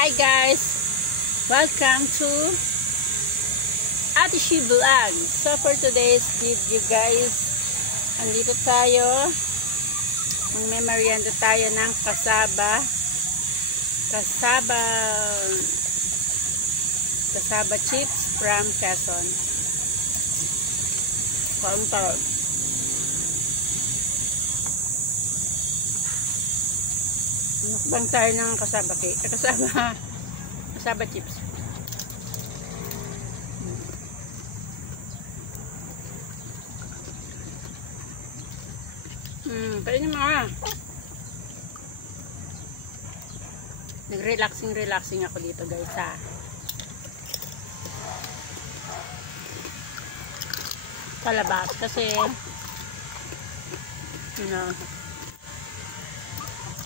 Hi guys! Welcome to Ate She Vlog. So for today's video guys, andito tayo. Magme-merienda tayo ng kasaba chips from Quezon. Pantawag. Mukbang tayo ng kasaba chips. Kainin mo nga. Nag-relaxing ako dito guys ha. Palabas kasi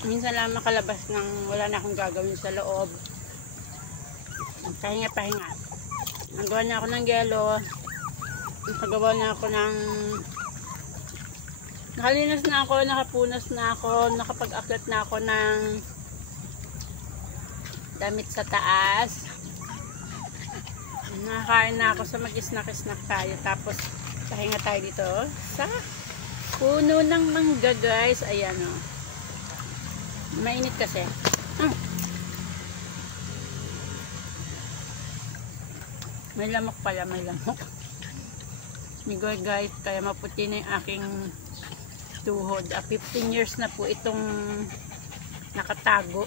minsan lang makalabas ng wala na akong gagawin sa loob. Pahinga. Nagawa na ako ng yelo. Nakagawa na ako ng nakalinas na ako, nakapunas na ako, nakapag-akit na ako ng damit sa taas. Nakakain na ako sa mag-snack tayo. Tapos pahinga tayo dito sa puno ng mangga guys. Ayan o. Mainit kasi. May lamok pala, may lamok. Migoy guys, kaya maputi na yung aking tuhod. 15 years na po itong nakatago.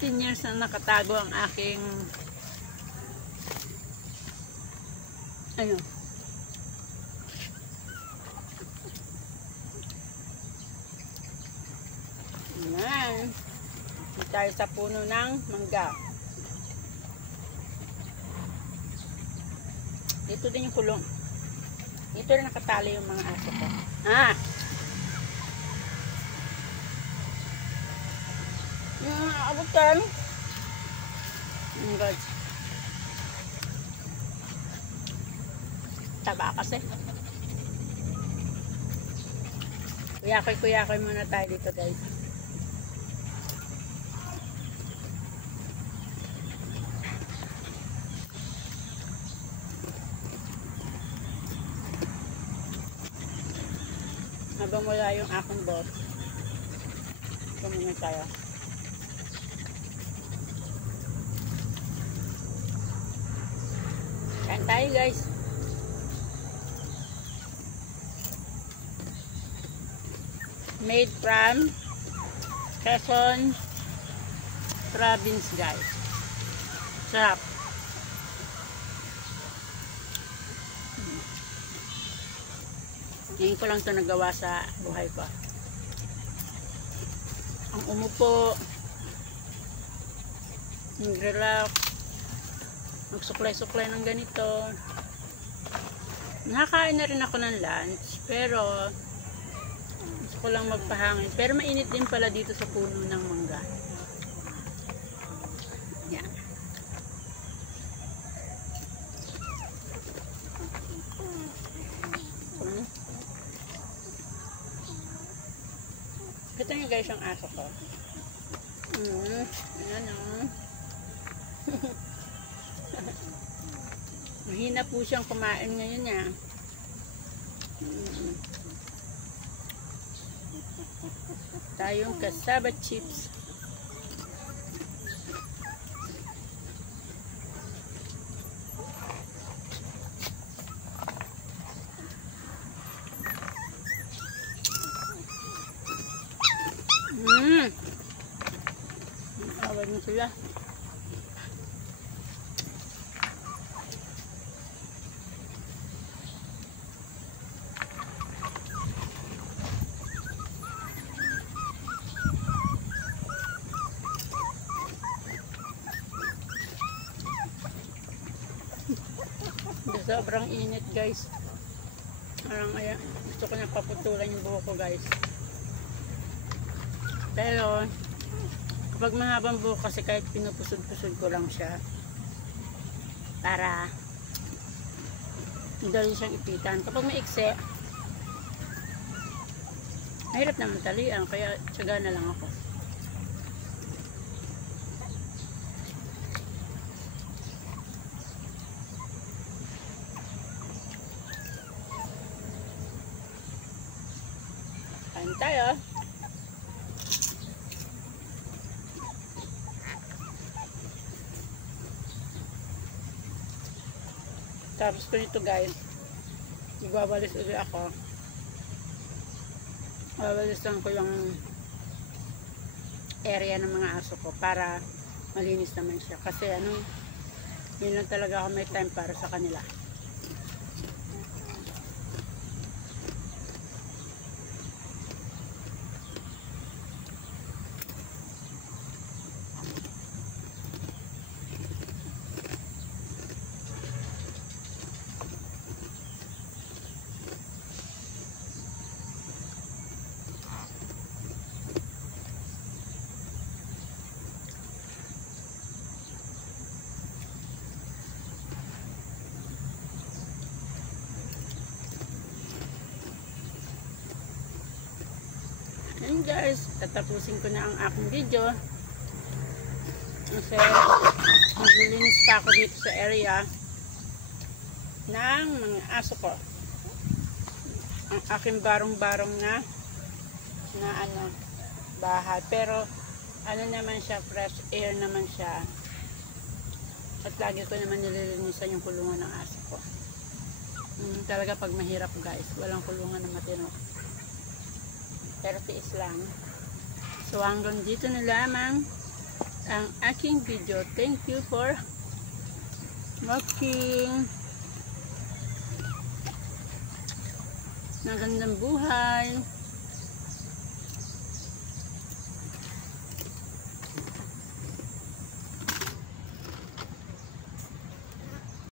15 years na nakatago ang aking Ayan. Dito tayo sa puno ng mangga. Dito din yung kulong. Dito rin nakatali yung mga aso ko. Yung abutan. God. Taba kasi. Kuyakoy muna tayo dito guys. Habang wala yung aking boss, kumain tayo. Kain tayo guys. Made from Quezon province guys. Sarap. Ngayon ko lang ito nagawa sa buhay ko. Ang umupo, mag-relax, magsuklay-suklay ng ganito. Nakakain na rin ako ng lunch, pero gusto ko lang magpahangin. Pero mainit din pala dito sa puno ng mangga. Yan. Ito nga guys yung aso ko. Ayan o. Mahina po siyang kumain ngayon niya. Tayong kasaba chips. Awal mo sila. Sobrang init guys. Gusto ko na paputulan yung buhok ko guys. Pero kapag mahabang buhok kasi kahit pinupusod-pusod ko lang siya para dali siyang ipitan. Kapag maikse, mahirap naman talian, kaya tiyaga na lang ako. Pagkatapos ko nito guys, magwawalis ulit ako. Wawalisan ko yung area ng mga aso ko para malinis naman siya. Kasi yun lang talaga ako may time para sa kanila. Ayan guys, tatapusin ko na ang aking video. Kasi maglilinis pa ako dito sa area ng mga aso ko. Ang aking barong-barong na bahay. Pero naman siya, fresh air naman siya. At lagi ko naman nililinisan yung kulungan ng aso ko. Talaga pag mahirap guys, walang kulungan na matino. Pero tiis lang. So hanggang dito na lamang ang aking video. Thank you for watching. Magandang buhay.